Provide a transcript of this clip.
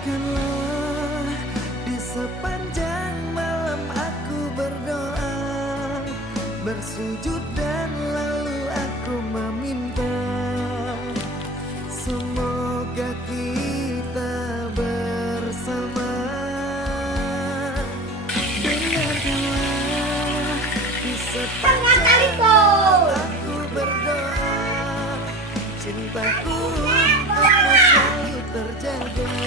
Dengarkanlah, di sepanjang malam aku berdoa, bersujud dan lalu aku meminta, semoga kita bersama. Dengarkanlah, di sepanjang malam aku berdoa, cintaku untukmu selalu terjaga.